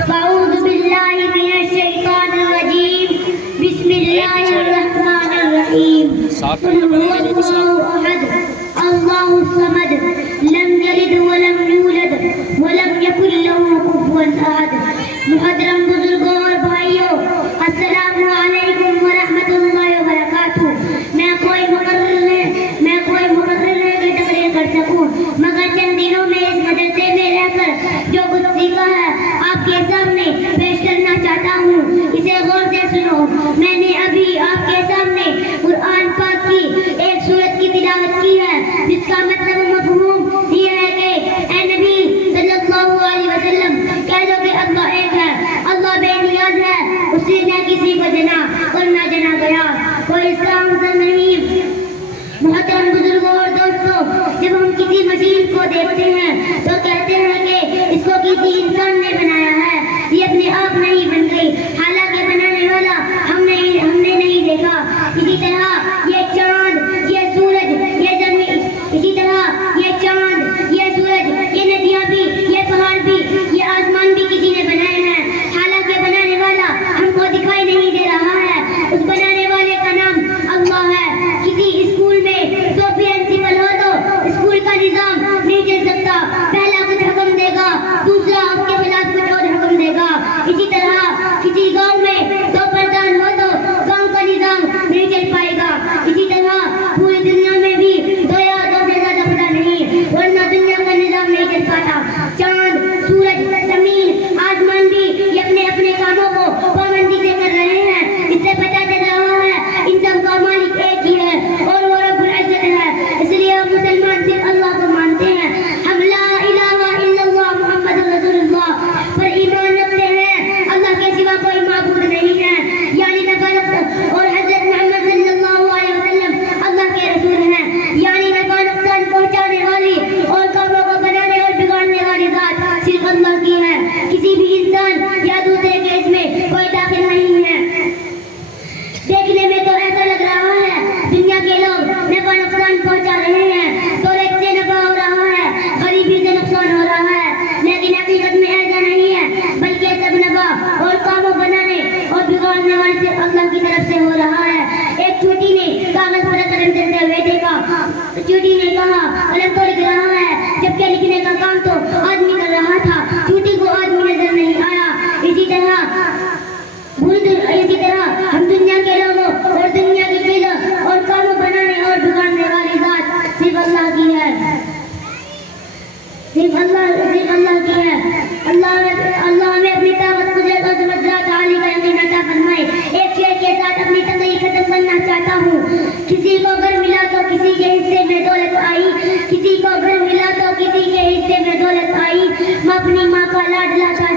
أعوذ بالله من الشيطان الرجيم بسم الله الرحمن الرحيم قل هو الله أحد الله الصمد لم يلد ولم يولد ولم يكن له كفوا أحد. محترم بزرگوں اور بھائیوں، السلام علیکم ورحمۃ اللہ وبرکاتہ. میں کوئی مقرر نہیں کہ تقریر کر سکوں، مگر چند دنوں میں اس مدرسے میں رہ کر جو کچھ سیکھا ہے آپ کے سامنے پیش کرنا چاہتا ہوں. اسے غور سے سنو. میں نے ابھی آپ کے سامنے قرآن پاک کی ایک سورت کی تلاوت کی ہے جس کا مطلب و مفہوم یہ ہے کہ اے نبی صلی اللہ علیہ وسلم کہہ دو کہ اللہ ایک ہے، اللہ بے نیاز ہے، اسی نے کسی کو جنا اور نہ جنا گیا، کوئی اس کا عنصر نہیں. محترم بزرگوں اور دوستوں، جب ہم کسی مشین کو دیکھتے ہیں تو کہتے ہیں کہ اس کو کسی انسان نے بنایا ہے، یہ اپنے آپ نہیں بن گئی، حالانکہ بنانے والا ہم نے نہیں دیکھا. اسی طرح یہ چاند، یہ سورج، یہ زمین، اسی طرح یہ چاند، یہ سورج، یہ ندیاں بھی، یہ پہاڑ بھی، یہ آسمان بھی کسی نے بنائے ہیں، حالانکہ بنانے والا ہم کو دکھائی نہیں دے رہا ہے. اس بنانے والے کا نام اللہ ہے. کسی اسکول میں تو پرنسپل ہو تو اسکول کا نظام نہیں چل سکتا، پہلا کچھ حکم دے گا، دوسرا اس کے خلاف کچھ اور حکم دے گا. اسی طرح کسی گاؤں میں تو پردھان ہو تو گاؤں کا نظام نہیں چل پائے گا. اسی طرح پوری دنیا میں بھی دو یا دو سے زیادہ خدا نہیں، ورنہ دنیا کا نظام نہیں چل پاتا. چاند، سورج، زمین، آسمان بھی یہ اپنے اپنے کاموں کو پابندی سے کر رہے ہیں. اس سے پتہ چل رہا ہے ان سب کا مالک ایک ہی ہے اور وہ رب العزت ہے. اس لیے ہم مسلمان صرف اللہ کو مانتے ہیں. ہم لا الہ الا اللہ محمد رسول اللہ پر ایمان رکھتے ہیں. اللہ کے سوا کوئی معبود نہیں ہے، یعنی نفع اور حضرت محمد صلی اللہ علیہ وسلم اللہ کے رسول ہیں، یعنی نفع نقصان پہنچانے والی اور کاموں کو بنانے اور بگاڑنے والی ذات صرف اللہ کی ہے. کسی بھی انسان یا دوسرے کے اس میں کوئی داخل نہیں ہے. دیکھنے میں تو ایسا لگ رہا ہے دنیا کے لوگ نفع نقصان پہنچا رہے ہیں، دولت سے نفع ہو رہا ہے، غریبی سے نقصان ہو رہا ہے، لیکن حقیقت میں ایسا نہیں ہے، بلکہ سب نفع اور کاموں بنانے اور بگاڑنے والے صرف اللہ کی طرف سے ہو رہا ہے. ایک چوٹی نے کاغذ پر قلم چلتے ہوئے دیکھا. چوٹی نے کہا قلم تو لکھ رہا ہے، جبکہ لکھنے کا کام تو آدمی کر رہا تھا. چوٹی کو آدمی نظر نہیں آیا. اسی طرح ہم دنیا کے لوگوں اور دنیا کی چیزوں اور کاموں بنانے اور بگاڑنے والی ذات صرف اللہ کی ہے، صرف اللہ کی ہے. اللہ ہمیں اپنی طاقت، قدرت اور سمجھدار تعالی کا یقین عطا فرمائے. ایک شعر کے ساتھ اپنی تقریر ختم کرنا چاہتا ہوں. کسی کو گھر ملا تو کسی کے حصے میں دولت آئی، کسی کو گھر ملا تو کسی کے حصے میں دولت آئی. میں اپنی ماں کا لاڈلا تھا